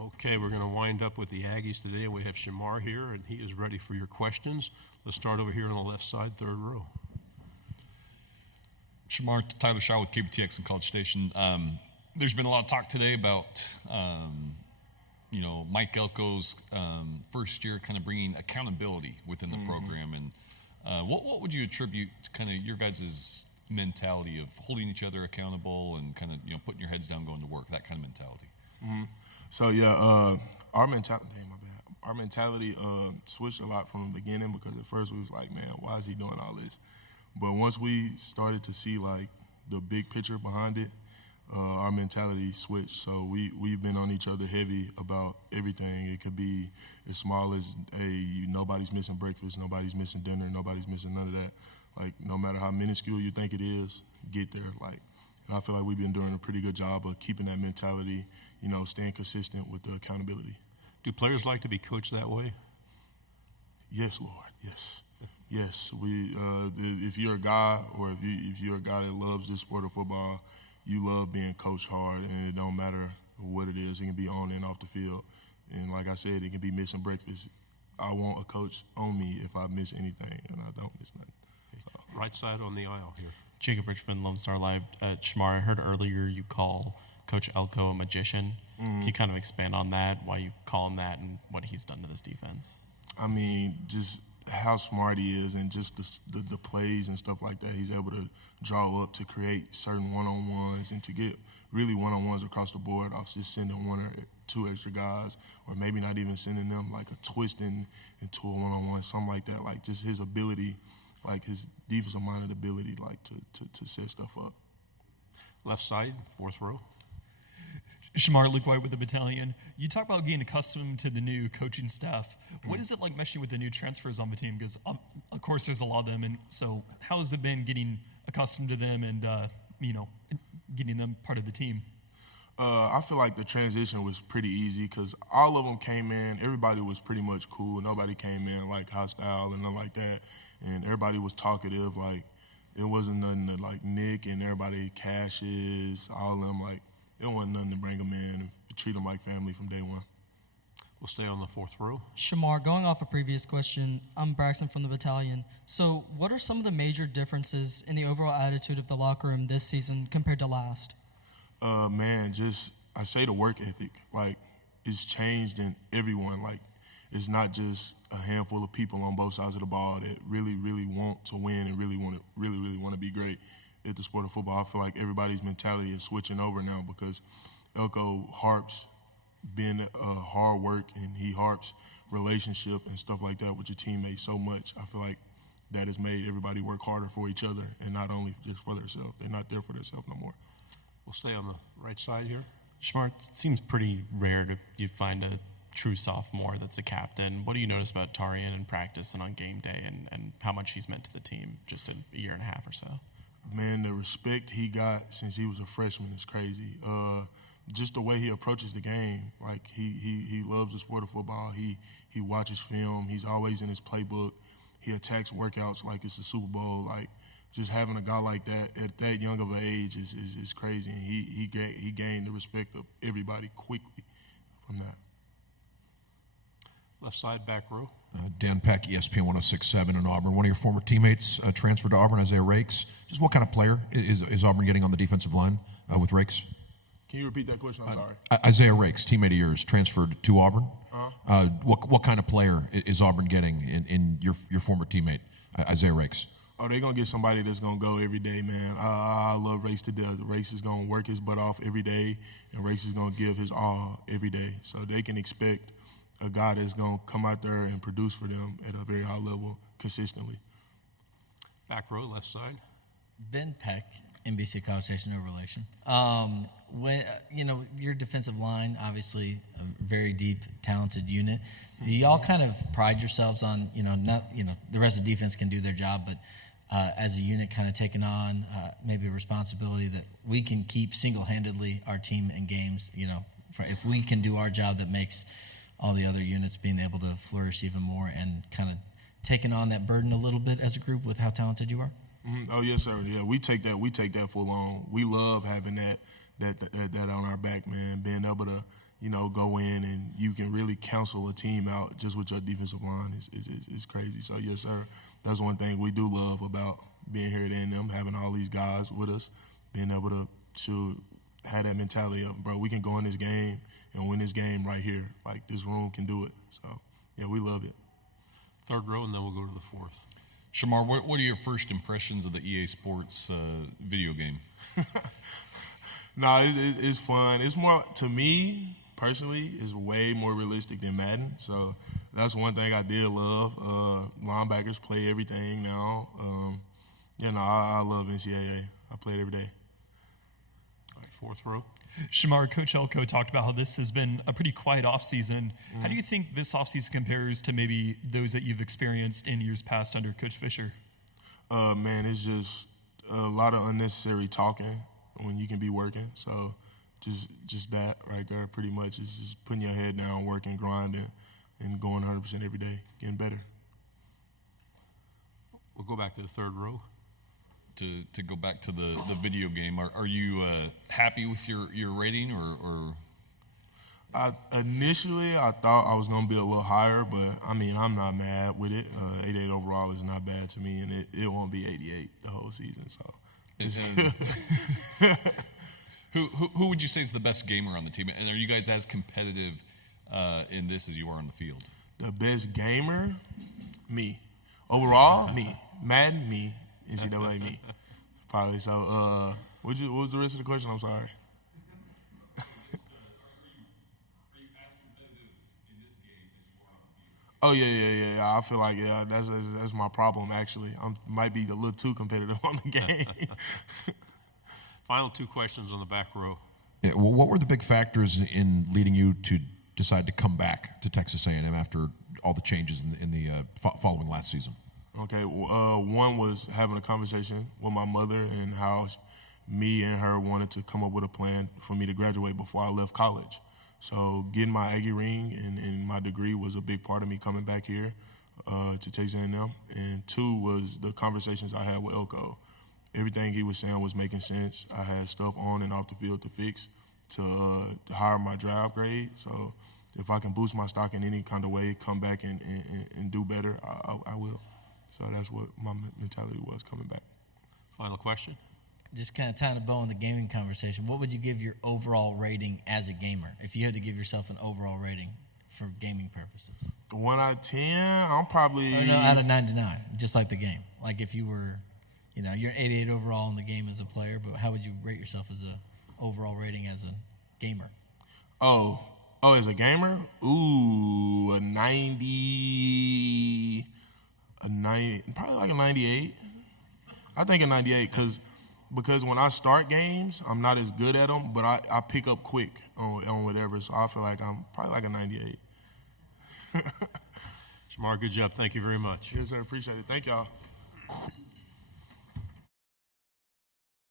Okay, we're going to wind up with the Aggies today. We have Shemar here, and he is ready for your questions. Let's start over here on the left side, third row. Shemar, Tyler Shaw with KBTX and College Station. There's been a lot of talk today about, Mike Elko's first year kind of bringing accountability within the program. And what would you attribute to kind of your guys' mentality of holding each other accountable and kind of, putting your heads down, going to work, that kind of mentality? So, our mentality switched a lot from the beginning, because at first we was like, man, why is he doing all this? But once we started to see, like, the big picture behind it, our mentality switched. So we've been on each other heavy about everything. It could be as small as, hey, nobody's missing breakfast, nobody's missing dinner, nobody's missing none of that. Like, no matter how minuscule you think it is, get there. Like, and I feel like we've been doing a pretty good job of keeping that mentality, staying consistent with the accountability. Do players like to be coached that way? Yes, Lord, yes. Yes, if you're a guy, or if you're a guy that loves this sport of football, you love being coached hard, and it don't matter what it is. It can be on and off the field. And like I said, it can be missing breakfast. I want a coach on me if I miss anything, and I don't miss nothing. So. Right side on the aisle here. Jacob Richmond, Lone Star Live. Shemar, I heard earlier you call Coach Elko a magician. Can you kind of expand on that, why you call him that, and what he's done to this defense? I mean, just how smart he is, and just the plays and stuff like that. He's able to draw up to create certain one-on-ones and to get really one-on-ones across the board off just sending one or two extra guys, or maybe not even sending them, like a twisting into a one-on-one, something like that. Like, just his ability, like his defensive-minded ability, like to set stuff up. Left side, fourth row. Shemar, Luke White with the Battalion. You talk about getting accustomed to the new coaching staff. What is it like meshing with the new transfers on the team? Because, of course, there's a lot of them. And so how has it been getting accustomed to them and, getting them part of the team? I feel like the transition was pretty easy, because all of them came in. Everybody was pretty much cool. Nobody came in, like, hostile and nothing like that. And everybody was talkative. Like, it wasn't nothing that, like, Nick and everybody, Cassius, all of them, like, it wasn't nothing to bring them in and treat them like family from day one. We'll stay on the fourth row. Shemar, going off a previous question, I'm Braxton from the Battalion. So what are some of the major differences in the overall attitude of the locker room this season compared to last? I say the work ethic. Like, it's changed in everyone. Like, it's not just a handful of people on both sides of the ball that really, really want to win and really want to be great at the sport of football. I feel like everybody's mentality is switching over now, because Elko harps being hard work, and he harps relationship and stuff like that with your teammates so much. I feel like that has made everybody work harder for each other and not only just for themselves. They're not there for themselves no more. We'll stay on the right side here. Shemar, it seems pretty rare you find a true sophomore that's a captain. What do you notice about Tarian in practice and on game day, and how much he's meant to the team just in a year and a half or so? Man, the respect he got since he was a freshman is crazy. Just the way he approaches the game, like he loves the sport of football. He watches film. He's always in his playbook. He attacks workouts like it's the Super Bowl. Like, just having a guy like that at that young of an age is crazy. And he gained the respect of everybody quickly from that. Left side, back row. Dan Peck, ESPN 106.7 in Auburn. One of your former teammates transferred to Auburn, Isaiah Rakes. Just what kind of player is Auburn getting on the defensive line with Rakes? Can you repeat that question? I'm sorry. Isaiah Rakes, teammate of yours, transferred to Auburn. What kind of player is Auburn getting in your former teammate, Isaiah Rakes? Oh, they're going to get somebody that's going to go every day, man. I love Rakes to death. Rakes is going to work his butt off every day, and Rakes is going to give his all every day. So they can expect a guy that's going to come out there and produce for them at a very high level consistently. Back row, left side. Ben Peck, NBC College Station, no relation. When your defensive line, obviously a very deep, talented unit. Do y'all kind of pride yourselves on, the rest of the defense can do their job, but as a unit kind of taking on maybe a responsibility that we can keep single-handedly our team in games, if we can do our job, that makes all the other units being able to flourish even more, and kind of taking on that burden a little bit as a group with how talented you are? Mm-hmm. Oh, yes, sir. Yeah, we take that full on. We love having that on our back, man, being able to, go in and you can really cancel a team out just with your defensive line is crazy. So, yes, sir, that's one thing we do love about being here at A&M, having all these guys with us, being able to have that mentality of, bro, we can go in this game and win this game right here. Like, this room can do it. So, yeah, we love it. Third row, and then we'll go to the fourth. Shemar, what are your first impressions of the EA Sports video game? No, it's fun. It's more, to me, personally, it's way more realistic than Madden. So that's one thing I did love. Linebackers play everything now. I love NCAA. I play it every day. All right, fourth row. Shemar, Coach Elko talked about how this has been a pretty quiet offseason. Mm-hmm. How do you think this offseason compares to maybe those that you've experienced in years past under Coach Fisher? Man, it's just a lot of unnecessary talking when you can be working. So just that right there pretty much is just putting your head down, working, grinding, and going 100% every day, getting better. We'll go back to the third row. To go back to the video game, are you happy with your rating or? Initially, I thought I was going to be a little higher, but, I mean, I'm not mad with it. 88 overall is not bad to me, and it won't be 88 the whole season. So, who would you say is the best gamer on the team? And are you guys as competitive in this as you are on the field? The best gamer? Me. Overall, me. Madden, me. NCAA, me. Probably. So, what was the rest of the question? I'm sorry. Oh yeah. I feel like that's my problem actually. I might be a little too competitive on the game. Final two questions on the back row. Yeah, well, what were the big factors in leading you to decide to come back to Texas A&M after all the changes in the following last season? Okay, one was having a conversation with my mother and how me and her wanted to come up with a plan for me to graduate before I left college. So getting my Aggie ring and my degree was a big part of me coming back here to Texas A&M. And two was the conversations I had with Elko. Everything he was saying was making sense. I had stuff on and off the field to fix to higher my draft grade. So if I can boost my stock in any kind of way, come back and do better, I will. So that's what my mentality was coming back. Final question. Just kind of tying a bow on the gaming conversation, what would you give your overall rating as a gamer if you had to give yourself an overall rating for gaming purposes? 1 out of 10, I'm probably... Oh, no, out of 99, just like the game. Like if you were, you're an 88 overall in the game as a player, but how would you rate yourself as a overall rating as a gamer? Oh, as a gamer? Ooh, a 90, probably like a 98. I think a 98 because when I start games, I'm not as good at them, but I pick up quick on whatever, so I feel like I'm probably like a 98. Shemar, good job. Thank you very much. Yes, sir. Appreciate it. Thank y'all.